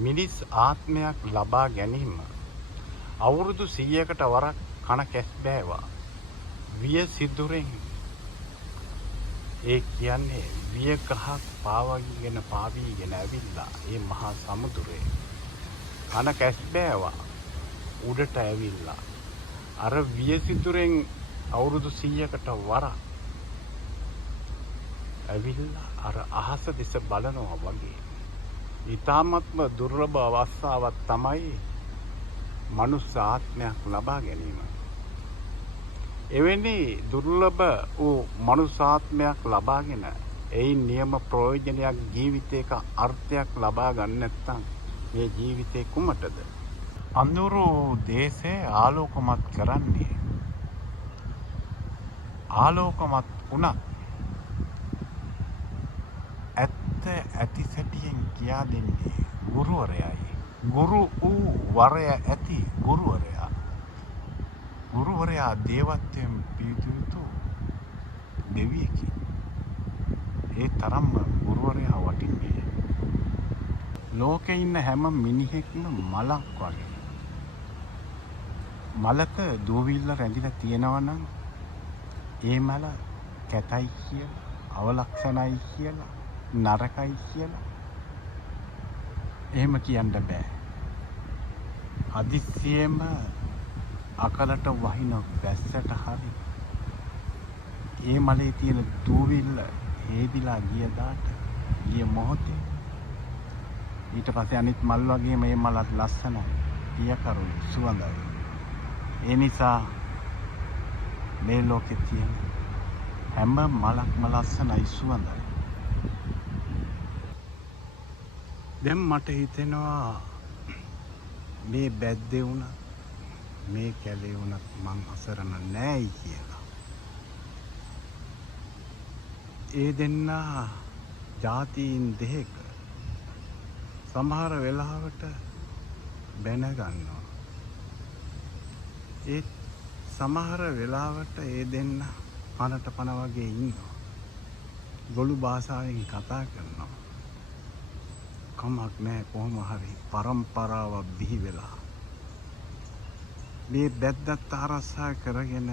මිනිස් ආත්මයක් ලබා ගැනීම අවුරුදු 100කට වරක් කන කැස් බෑවා. විය සිදුරෙන් ඒ කියන්නේ විය ගහක් පාවීගෙන ඇවිල්ලා ඒ මහා සමුදුරේ කන කැස් බෑවා උඩට ඇවිල්ලා අර විය සිදුරෙන් අවුරුදු 100කට වරක් ඇවිල්ලා අර අහස දෙස බලනවා වගේ. ඊ타ත්ම දුර්ලභ අවස්ථාවක් තමයි මනුස්ස ආත්මයක් ලබා ගැනීම. එවැනි දුර්ලභ වූ මනුසාත්මයක් ලබාගෙන එයින් නියම ප්‍රයෝජනයක් ජීවිතයක අර්ථයක් ලබා ගන්න නැත්නම් මේ ජීවිතේ කුමටද? අඳුරු දේශේ ආලෝකමත් කරන්නේ ආලෝකමත් වුණත් ඇත්ත ඇති සැටියෙන් කියා දෙන්නේ ගුරුවරයයි. ගුරු වූ වරය ඇති ගුරුවරයා. ගුරුවරයා දේවත්වයෙන් පියුතු දෙවියෙකි. ඒ තරම්ම ගුරුවරයා වටින්නේ. ලෝකේ ඉන්න හැම මිනිහෙක්ම මලක් වගේ. මලක දූවිල්ල රැඳිලා තියෙනවා නම් ඒ මල කැතයි කියලා, අවලක්ෂණයි කියලා, නරකයි කියලා එහෙම කියන්න බෑ. හදිස්සියෙම අකලට වහින වැස්සට හරි ඒ මලේ තියෙන දූවිල්ල හේදිලා ගිය මොහොතේ ඊට පස්සේ අනිත් මල් වගේ මේ මලත් ලස්සනයි, පියකරුයි, සුවඳයි. ඒ නිසා මේ ලෝකේ තියෙන හැම මලක්ම ලස්සනයි, සුවඳයි. දැන් මට හිතෙනවා මේ බැද්දේ වුණත් මේ කැලේ වුණත් මං අසරණ නෑයි කියලා. ඒ දෙන්නා ජාතීන් දෙක සමහර වෙලාවට බැන ගන්නවා. ඒ සමහර වෙලාවට ඒ දෙන්න පනට පන වගේ ඉන්නවා. ගොළු භාෂාවෙන් කතා කරනවා. කමක් නෑ, කොහොම හරි පරම්පරාවක් බිහි වෙලා මේ බැද්දත් ආරක්ෂා කරගෙන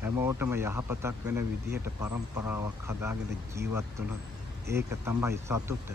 හැමෝටම යහපතක් වෙන විදිහට පරම්පරාවක් හදාගෙන ජීවත් වුණොත් ඒක තමයි සතුට.